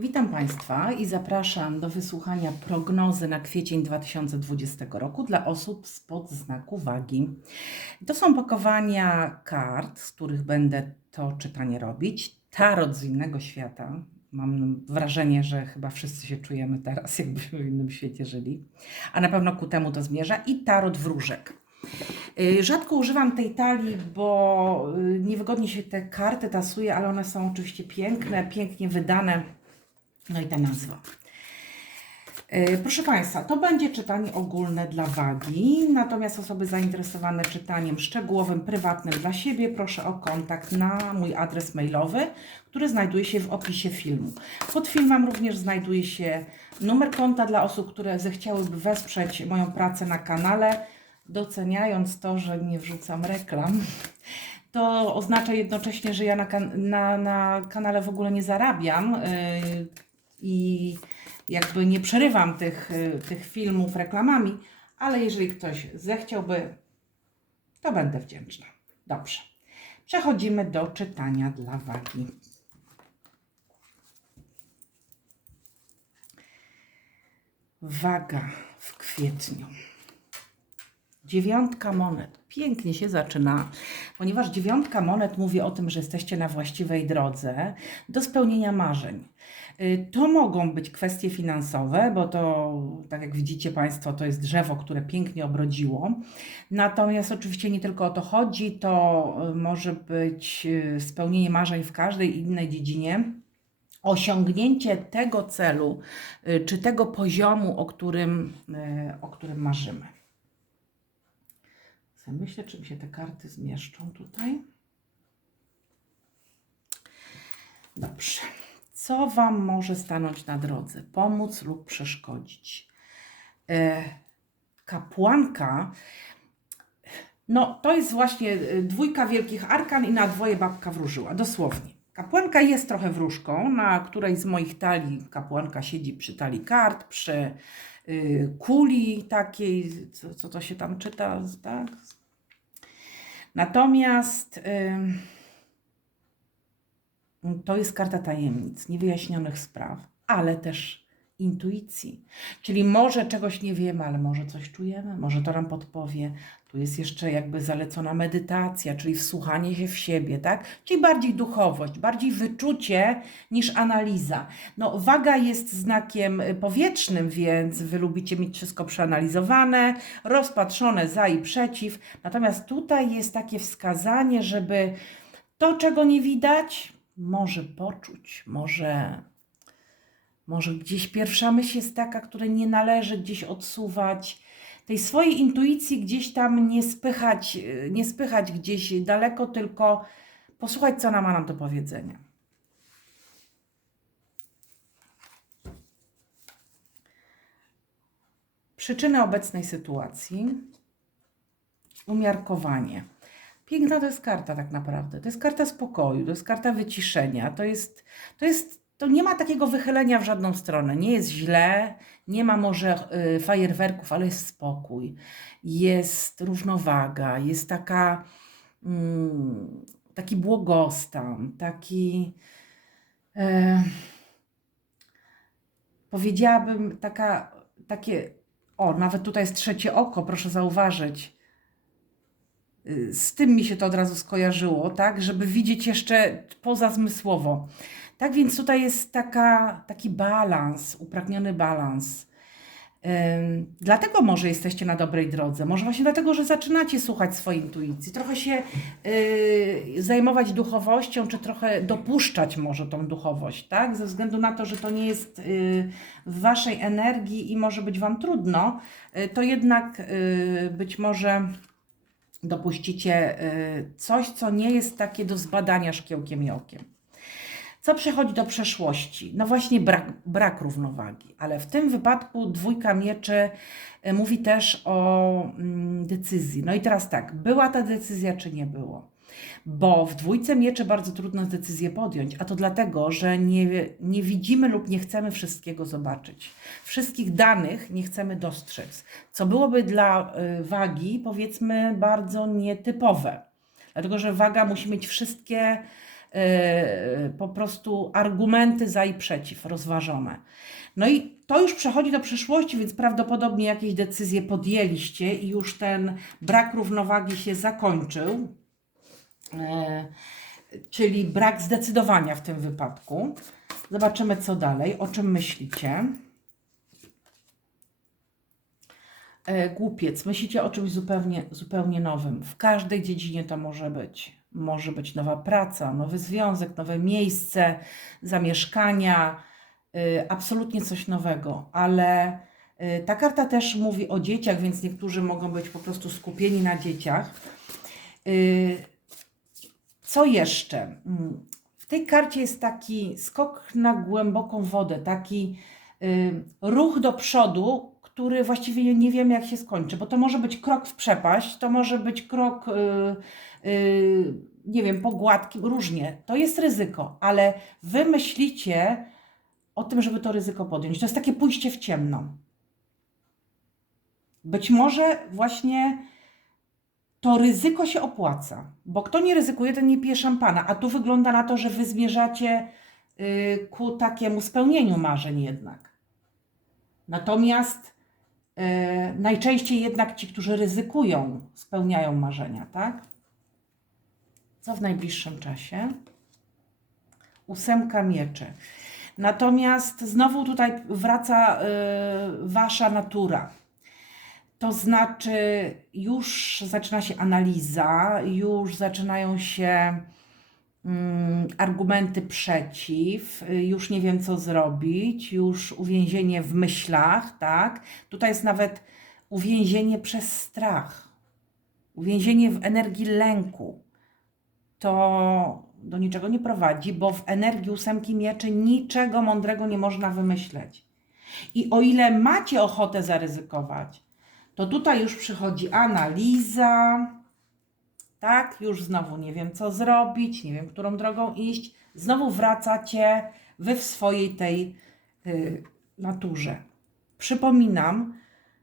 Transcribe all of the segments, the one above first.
Witam Państwa i zapraszam do wysłuchania prognozy na kwiecień 2020 roku dla osób spod znaku wagi. To są pakowania kart, z których będę to czytanie robić. Tarot z innego świata. Mam wrażenie, że chyba wszyscy się czujemy teraz, jakbyśmy w innym świecie żyli. A na pewno ku temu to zmierza. I tarot wróżek. Y, Rzadko używam tej talii, bo y, niewygodnie się te karty tasuje, ale one są oczywiście piękne, pięknie wydane. No i ta nazwa. Y, Proszę Państwa, to będzie czytanie ogólne dla wagi, natomiast osoby zainteresowane czytaniem szczegółowym, prywatnym dla siebie, proszę o kontakt na mój adres mailowy, który znajduje się w opisie filmu. Pod filmem również znajduje się numer konta dla osób, które zechciałyby wesprzeć moją pracę na kanale, doceniając to, że nie wrzucam reklam. To oznacza jednocześnie, że ja na, kan- na, na kanale w ogóle nie zarabiam yy, i jakby nie przerywam tych, yy, tych filmów reklamami, ale jeżeli ktoś zechciałby, to będę wdzięczna. Dobrze. Przechodzimy do czytania dla wagi. Waga w kwietniu. Dziewiątka monet. Pięknie się zaczyna, ponieważ dziewiątka monet mówi o tym, że jesteście na właściwej drodze do spełnienia marzeń. Y, To mogą być kwestie finansowe, bo to, tak jak widzicie Państwo, to jest drzewo, które pięknie obrodziło. Natomiast oczywiście nie tylko o to chodzi, to y, może być y, spełnienie marzeń w każdej innej dziedzinie osiągnięcie tego celu, czy tego poziomu, o którym, o którym marzymy. Myślę, czy mi się te karty zmieszczą tutaj. Dobrze. Co Wam może stanąć na drodze? Pomóc lub przeszkodzić? E, kapłanka. No, to jest właśnie y, dwójka wielkich arkan i na dwoje babka wróżyła, dosłownie. Kapłanka jest trochę wróżką, na której z moich talii kapłanka siedzi przy talii kart, przy y, kuli takiej, co, co to się tam czyta, tak? Natomiast ym, to jest karta tajemnic, niewyjaśnionych spraw, ale też intuicji. Czyli może czegoś nie wiemy, ale może coś czujemy, może to nam podpowie. Tu jest jeszcze jakby zalecona medytacja, czyli wsłuchanie się w siebie, tak? Czyli bardziej duchowość, bardziej wyczucie niż analiza. No, waga jest znakiem powietrznym, więc wy lubicie mieć wszystko przeanalizowane, rozpatrzone za i przeciw. Natomiast tutaj jest takie wskazanie, żeby to, czego nie widać, może poczuć, może może gdzieś pierwsza myśl jest taka, której nie należy gdzieś odsuwać. Tej swojej intuicji gdzieś tam nie spychać, nie spychać gdzieś daleko, tylko posłuchać, co ona ma nam do powiedzenia. Przyczyny obecnej sytuacji. Umiarkowanie. Piękna to jest karta tak naprawdę. To jest karta spokoju, to jest karta wyciszenia, to jest, to jest, to nie ma takiego wychylenia w żadną stronę. Nie jest źle, nie ma może y, fajerwerków, ale jest spokój, jest równowaga, jest taka, mm, taki błogostan, taki, e, powiedziałabym, taka, takie, o, nawet tutaj jest trzecie oko, proszę zauważyć y, z tym mi się to od razu skojarzyło, tak, żeby widzieć jeszcze pozazmysłowo. Tak więc tutaj jest taka, taki balans, upragniony balans. Dlatego może jesteście na dobrej drodze, może właśnie dlatego, że zaczynacie słuchać swojej intuicji, trochę się y, zajmować duchowością, czy trochę dopuszczać może tą duchowość, tak? Ze względu na to, że to nie jest y, w waszej energii i może być wam trudno, y, to jednak być może dopuścicie y, coś, co nie jest takie do zbadania szkiełkiem i okiem. Co przechodzi do przeszłości? No właśnie brak, brak równowagi, ale w tym wypadku dwójka mieczy y, mówi też o mm, decyzji. No i teraz tak, była ta decyzja czy nie było? Bo w dwójce mieczy bardzo trudno decyzję podjąć, a to dlatego, że nie, nie widzimy lub nie chcemy wszystkiego zobaczyć. Wszystkich danych nie chcemy dostrzec, co byłoby dla y, wagi, powiedzmy, bardzo nietypowe. Dlatego, że waga musi mieć wszystkie e, po prostu argumenty za i przeciw rozważone. No i to już przechodzi do przyszłości, więc prawdopodobnie jakieś decyzje podjęliście i już ten brak równowagi się zakończył, czyli brak zdecydowania w tym wypadku. Zobaczymy, co dalej, o czym myślicie. E, Głupiec, myślicie o czymś zupełnie, zupełnie nowym. W każdej dziedzinie to może być. Może być nowa praca, nowy związek, nowe miejsce zamieszkania, y, absolutnie coś nowego, ale y, ta karta też mówi o dzieciach, więc niektórzy mogą być po prostu skupieni na dzieciach. Co jeszcze? Mm, W tej karcie jest taki skok na głęboką wodę, taki y, ruch do przodu, który właściwie nie wiemy, jak się skończy, bo to może być krok w przepaść, to może być krok, y, y, nie wiem, po gładkim, różnie. To jest ryzyko, ale wy myślicie o tym, żeby to ryzyko podjąć. To jest takie pójście w ciemno. Być może właśnie to ryzyko się opłaca, bo kto nie ryzykuje, ten nie pije szampana, a tu wygląda na to, że wy zmierzacie y, ku takiemu spełnieniu marzeń jednak. Natomiast e, najczęściej jednak ci, którzy ryzykują, spełniają marzenia, tak? Co w najbliższym czasie? Ósemka mieczy. Natomiast znowu tutaj wraca e, wasza natura. To znaczy, już zaczyna się analiza, już zaczynają się mm, argumenty przeciw, już nie wiem co zrobić, już uwięzienie w myślach, tak? Tutaj jest nawet uwięzienie przez strach, uwięzienie w energii lęku. To do niczego nie prowadzi, bo w energii ósemki mieczy niczego mądrego nie można wymyśleć. I o ile macie ochotę zaryzykować, to tutaj już przychodzi analiza, tak, już znowu nie wiem co zrobić, nie wiem którą drogą iść, znowu wracacie wy w swojej tej y, naturze. Przypominam,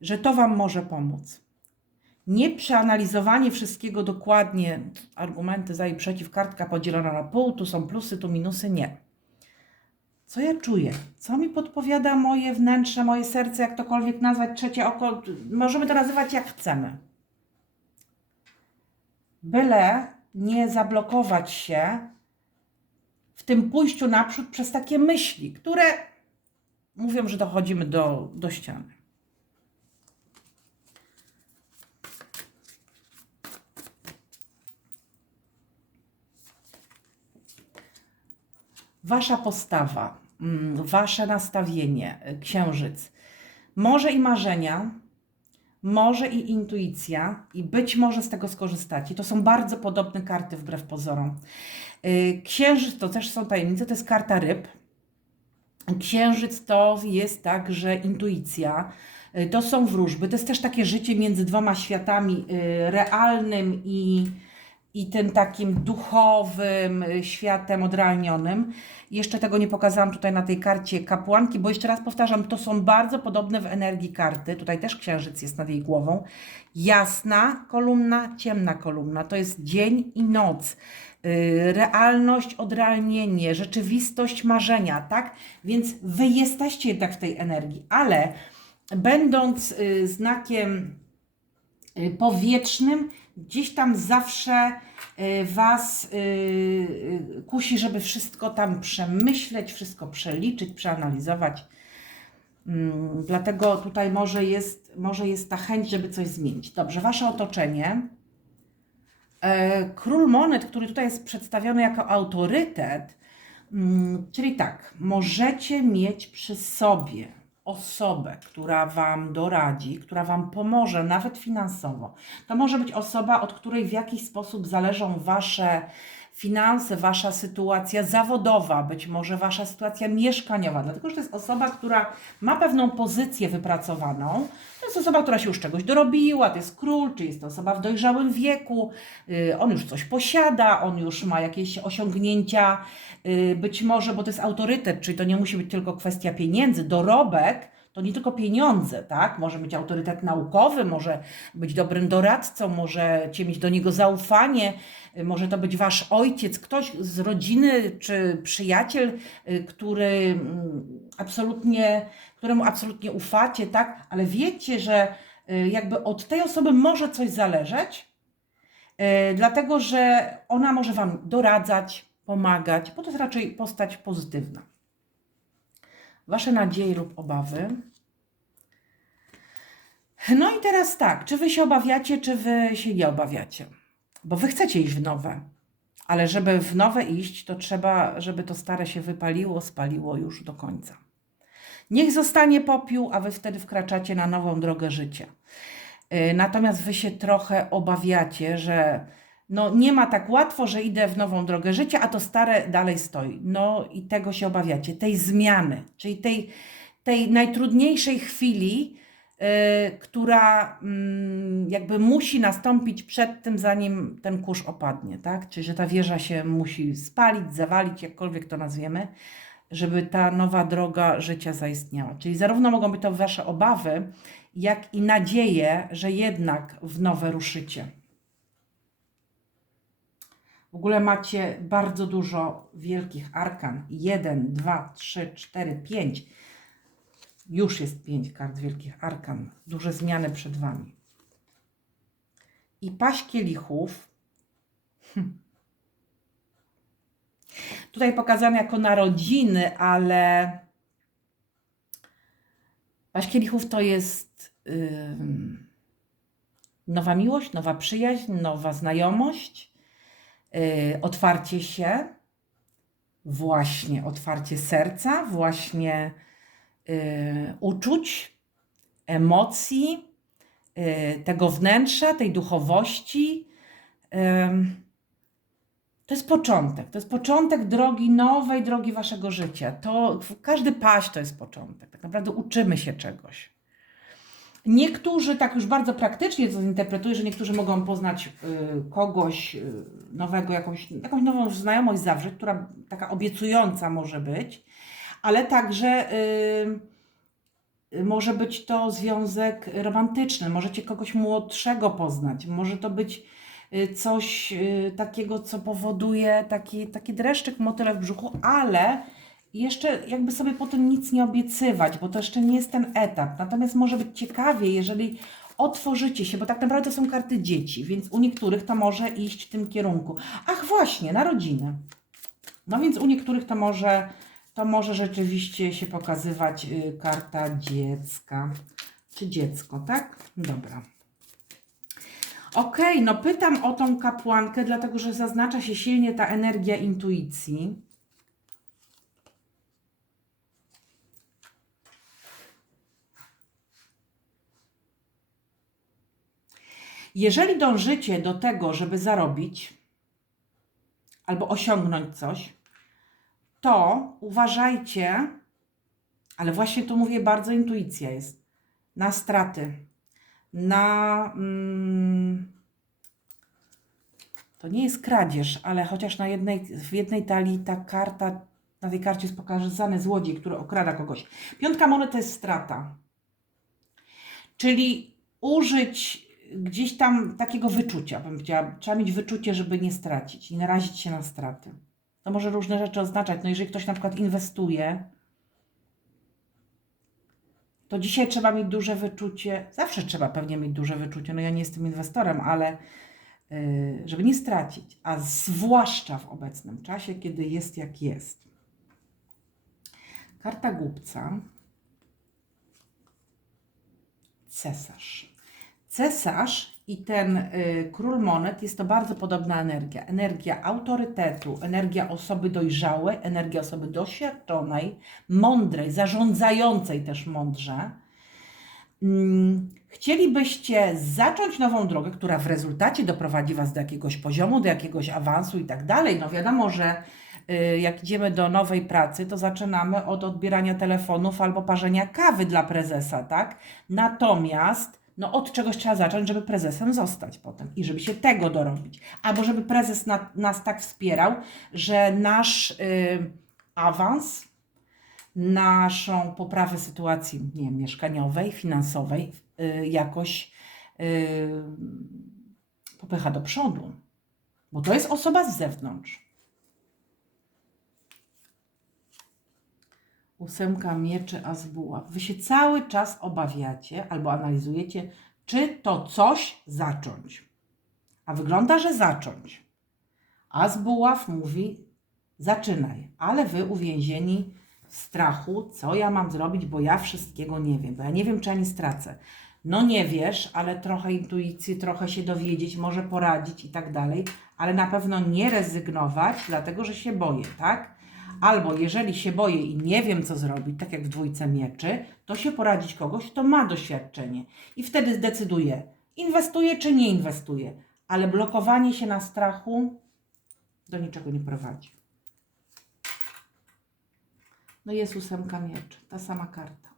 że to Wam może pomóc. Nie przeanalizowanie wszystkiego dokładnie, argumenty za i przeciw, kartka podzielona na pół, tu są plusy, tu minusy, nie. Co ja czuję? Co mi podpowiada moje wnętrze, moje serce, jak tokolwiek nazwać, trzecie oko, możemy to nazywać jak chcemy byle nie zablokować się w tym pójściu naprzód przez takie myśli, które mówią, że dochodzimy do, do ściany. Wasza postawa, wasze nastawienie, y, księżyc, może i marzenia, może i intuicja, i być może z tego skorzystacie. To są bardzo podobne karty wbrew pozorom. Y, Księżyc to też są tajemnice, to jest karta ryb. Księżyc to jest także intuicja. Y, To są wróżby. To jest też takie życie między dwoma światami, realnym i, i tym takim duchowym y, światem odrealnionym. Jeszcze tego nie pokazałam tutaj na tej karcie kapłanki, bo jeszcze raz powtarzam, to są bardzo podobne w energii karty. Tutaj też księżyc jest nad jej głową. Jasna kolumna, ciemna kolumna. To jest dzień i noc. Yy, realność, odrealnienie, rzeczywistość, marzenia, tak? Więc wy jesteście jednak w tej energii, ale będąc y, znakiem y, powietrznym, gdzieś tam zawsze y, Was y, y, kusi, żeby wszystko tam przemyśleć, wszystko przeliczyć, przeanalizować. Mm, Dlatego tutaj może jest, może jest ta chęć, żeby coś zmienić. Dobrze, Wasze otoczenie. E, Król Monet, który tutaj jest przedstawiony jako autorytet, mm, czyli tak, możecie mieć przy sobie osobę, która Wam doradzi, która Wam pomoże, nawet finansowo. To może być osoba, od której w jakiś sposób zależą Wasze finanse, Wasza sytuacja zawodowa, być może Wasza sytuacja mieszkaniowa, dlatego że to jest osoba, która ma pewną pozycję wypracowaną. To jest osoba, która się już czegoś dorobiła, to jest król, czy jest to osoba w dojrzałym wieku, y, on już coś posiada, on już ma jakieś osiągnięcia, y, być może, bo to jest autorytet, czyli to nie musi być tylko kwestia pieniędzy, dorobek, to nie tylko pieniądze, tak? Może być autorytet naukowy, może być dobrym doradcą, możecie mieć do niego zaufanie, y, może to być wasz ojciec, ktoś z rodziny czy przyjaciel, y, który mm, absolutnie, któremu absolutnie ufacie, tak? Ale wiecie, że y, jakby od tej osoby może coś zależeć, dlatego że ona może wam doradzać, pomagać, bo to jest raczej postać pozytywna. Wasze nadzieje lub obawy. No i teraz tak, czy wy się obawiacie, czy wy się nie obawiacie? Bo wy chcecie iść w nowe, ale żeby w nowe iść, to trzeba, żeby to stare się wypaliło, spaliło już do końca. Niech zostanie popiół, a wy wtedy wkraczacie na nową drogę życia. Y, natomiast wy się trochę obawiacie, że no nie ma tak łatwo, że idę w nową drogę życia, a to stare dalej stoi. No i tego się obawiacie, tej zmiany, czyli tej, tej najtrudniejszej chwili, yy, która yy, jakby musi nastąpić przed tym, zanim ten kurz opadnie, tak? Czyli że ta wieża się musi spalić, zawalić, jakkolwiek to nazwiemy, żeby ta nowa droga życia zaistniała. Czyli zarówno mogą być to wasze obawy, jak i nadzieje, że jednak w nowe ruszycie. W ogóle macie bardzo dużo wielkich arkan. Jeden, dwa, trzy, cztery, pięć. Już jest pięć kart wielkich arkan. Duże zmiany przed Wami. I paść kielichów. Hm. Tutaj pokazane jako narodziny, ale paść kielichów to jest yy, nowa miłość, nowa przyjaźń, nowa znajomość otwarcie się, właśnie otwarcie serca, właśnie y, uczuć, emocji, y, tego wnętrza, tej duchowości. To jest początek. To jest początek drogi, nowej drogi waszego życia. To każdy paść to jest początek. Tak naprawdę uczymy się czegoś. Niektórzy tak już bardzo praktycznie to zinterpretują, że niektórzy mogą poznać y, kogoś y, nowego, jakąś, jakąś nową znajomość zawrzeć, która taka obiecująca może być, ale także y, może być to związek romantyczny, możecie kogoś młodszego poznać, może to być coś takiego, co powoduje taki, taki dreszczyk, motyle w brzuchu, ale jeszcze jakby sobie potem nic nie obiecywać, bo to jeszcze nie jest ten etap. Natomiast może być ciekawie, jeżeli otworzycie się, bo tak naprawdę to są karty dzieci, więc u niektórych to może iść w tym kierunku. Ach, właśnie, narodziny. No więc u niektórych to może, to może rzeczywiście się pokazywać y, karta dziecka. Czy dziecko, tak? Dobra. Okej, okay, no pytam o tą kapłankę, dlatego że zaznacza się silnie ta energia intuicji. Jeżeli dążycie do tego, żeby zarobić albo osiągnąć coś, to uważajcie, ale właśnie tu mówię, bardzo intuicja jest, na straty, na. Mm, to nie jest kradzież, ale chociaż na jednej, w jednej talii ta karta, na tej karcie jest pokazany złodziej, który okrada kogoś. Piątka monet to jest strata. Czyli użyć gdzieś tam takiego wyczucia, bym powiedziała. Trzeba mieć wyczucie, żeby nie stracić i narazić się na straty. To może różne rzeczy oznaczać. No jeżeli ktoś na przykład inwestuje, to dzisiaj trzeba mieć duże wyczucie. Zawsze trzeba pewnie mieć duże wyczucie. No ja nie jestem inwestorem, ale yy, żeby nie stracić. A zwłaszcza w obecnym czasie, kiedy jest jak jest. Karta głupca. Cesarz. Cesarz i ten y, król monet jest to bardzo podobna energia. Energia autorytetu, energia osoby dojrzałej, energia osoby doświadczonej, mądrej, zarządzającej też mądrze. Hmm, chcielibyście zacząć nową drogę, która w rezultacie doprowadzi Was do jakiegoś poziomu, do jakiegoś awansu i tak dalej. No wiadomo, że y, jak idziemy do nowej pracy, to zaczynamy od odbierania telefonów albo parzenia kawy dla prezesa, tak? Natomiast no od czegoś trzeba zacząć, żeby prezesem zostać potem i żeby się tego dorobić. Albo żeby prezes na, nas tak wspierał, że nasz y, awans naszą poprawę sytuacji nie wiem, mieszkaniowej, finansowej y, jakoś y, popycha do przodu. Bo to jest osoba z zewnątrz. Ósemka mieczy, as buław. Wy się cały czas obawiacie albo analizujecie, czy to coś zacząć. A wygląda, że zacząć. As buław mówi, zaczynaj, ale wy uwięzieni w strachu, co ja mam zrobić, bo ja wszystkiego nie wiem, bo ja nie wiem, czy ja nie stracę. No nie wiesz, ale trochę intuicji, trochę się dowiedzieć, może poradzić i tak dalej, ale na pewno nie rezygnować, dlatego że się boję, tak? Albo jeżeli się boję i nie wiem, co zrobić, tak jak w dwójce mieczy, to się poradzić kogoś, kto ma doświadczenie i wtedy zdecyduje, inwestuje czy nie inwestuje. Ale blokowanie się na strachu do niczego nie prowadzi. No jest ósemka mieczy, ta sama karta.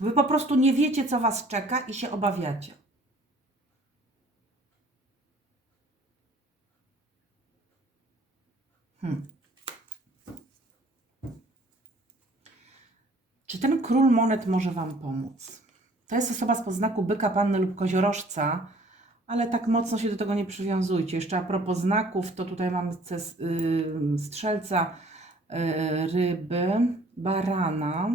Wy po prostu nie wiecie, co was czeka i się obawiacie. Czy ten król monet może wam pomóc? To jest osoba z podznaku byka, panny lub koziorożca, ale tak mocno się do tego nie przywiązujcie. Jeszcze a propos znaków, to tutaj ces- y, strzelca, y, ryby, barana.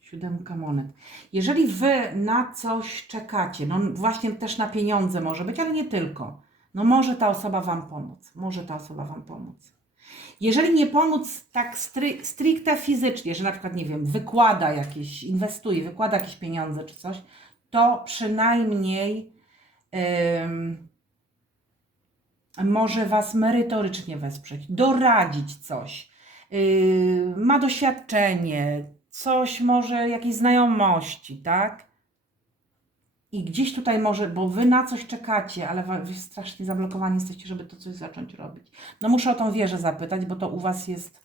Siódemka monet. Jeżeli wy na coś czekacie, no właśnie też na pieniądze może być, ale nie tylko, no może ta osoba wam pomóc. Może ta osoba wam pomóc. Jeżeli nie pomóc tak stry, stricte fizycznie, że na przykład, nie wiem, wykłada jakieś, inwestuje, wykłada jakieś pieniądze czy coś, to przynajmniej może Was merytorycznie wesprzeć, doradzić coś, yy, ma doświadczenie, coś może, jakieś znajomości, tak? I gdzieś tutaj może, bo wy na coś czekacie, ale wy strasznie zablokowani jesteście, żeby to coś zacząć robić. No muszę o tą wieżę zapytać, bo to u was jest.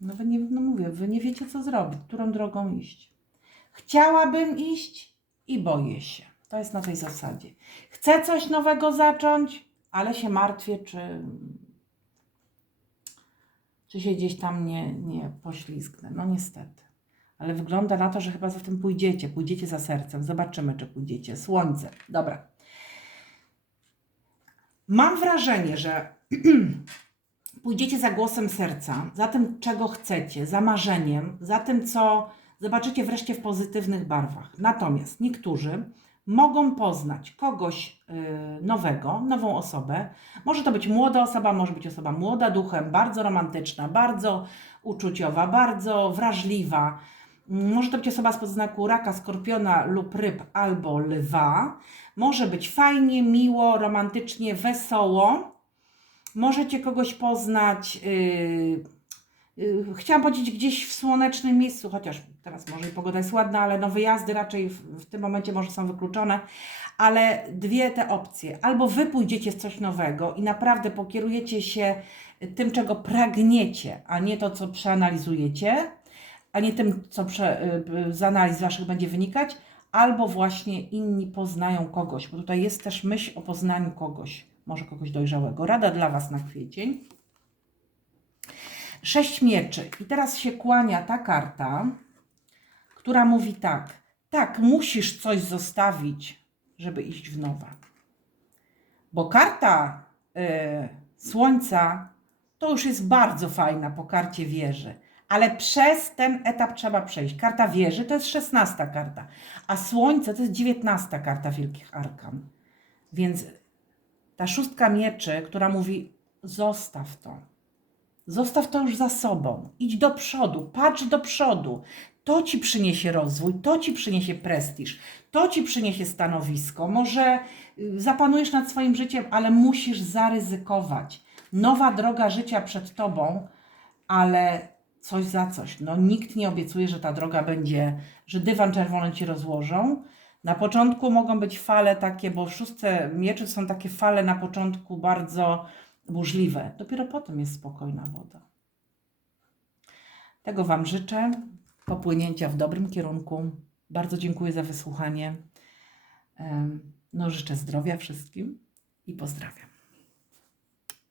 No wy nie, no mówię, wy nie wiecie co zrobić, którą drogą iść. Chciałabym iść i boję się. To jest na tej zasadzie. Chcę coś nowego zacząć, ale się martwię, czy, czy się gdzieś tam nie, nie poślizgnę. No niestety. Ale wygląda na to, że chyba za tym pójdziecie. Pójdziecie za sercem. Zobaczymy, czy pójdziecie. Słońce. Dobra. Mam wrażenie, że pójdziecie za głosem serca, za tym, czego chcecie, za marzeniem, za tym, co zobaczycie wreszcie w pozytywnych barwach. Natomiast niektórzy mogą poznać kogoś y, nowego, nową osobę. Może to być młoda osoba, może być osoba młoda duchem, bardzo romantyczna, bardzo uczuciowa, bardzo wrażliwa. Może to być osoba z podznaku raka, skorpiona lub ryb albo lwa. Może być fajnie, miło, romantycznie, wesoło. Możecie kogoś poznać. Yy, yy, chciałam powiedzieć gdzieś w słonecznym miejscu, chociaż teraz może i pogoda jest ładna, ale no wyjazdy raczej w, w tym momencie może są wykluczone. Ale dwie te opcje. Albo wy pójdziecie w coś nowego i naprawdę pokierujecie się tym, czego pragniecie, a nie to, co przeanalizujecie, a nie tym, co prze, y, z analiz waszych będzie wynikać, albo właśnie inni poznają kogoś, bo tutaj jest też myśl o poznaniu kogoś, może kogoś dojrzałego. Rada dla was na kwiecień. Sześć mieczy. I teraz się kłania ta karta, która mówi tak. Tak, musisz coś zostawić, żeby iść w nowe. Bo karta y, Słońca to już jest bardzo fajna po karcie wieży. Ale przez ten etap trzeba przejść. Karta wieży to jest 16 karta, a Słońce to jest 19 karta Wielkich Arkan. Więc ta szóstka mieczy, która mówi: zostaw to. Zostaw to już za sobą. Idź do przodu, patrz do przodu. To ci przyniesie rozwój, to ci przyniesie prestiż, to ci przyniesie stanowisko. Może y, zapanujesz nad swoim życiem, ale musisz zaryzykować. Nowa droga życia przed tobą, ale coś za coś. No, nikt nie obiecuje, że ta droga będzie, że dywan czerwony ci rozłożą. Na początku mogą być fale takie, bo w szóstce mieczy są takie fale na początku bardzo burzliwe. Dopiero potem jest spokojna woda. Tego Wam życzę. Popłynięcia w dobrym kierunku. Bardzo dziękuję za wysłuchanie. No życzę zdrowia wszystkim i pozdrawiam.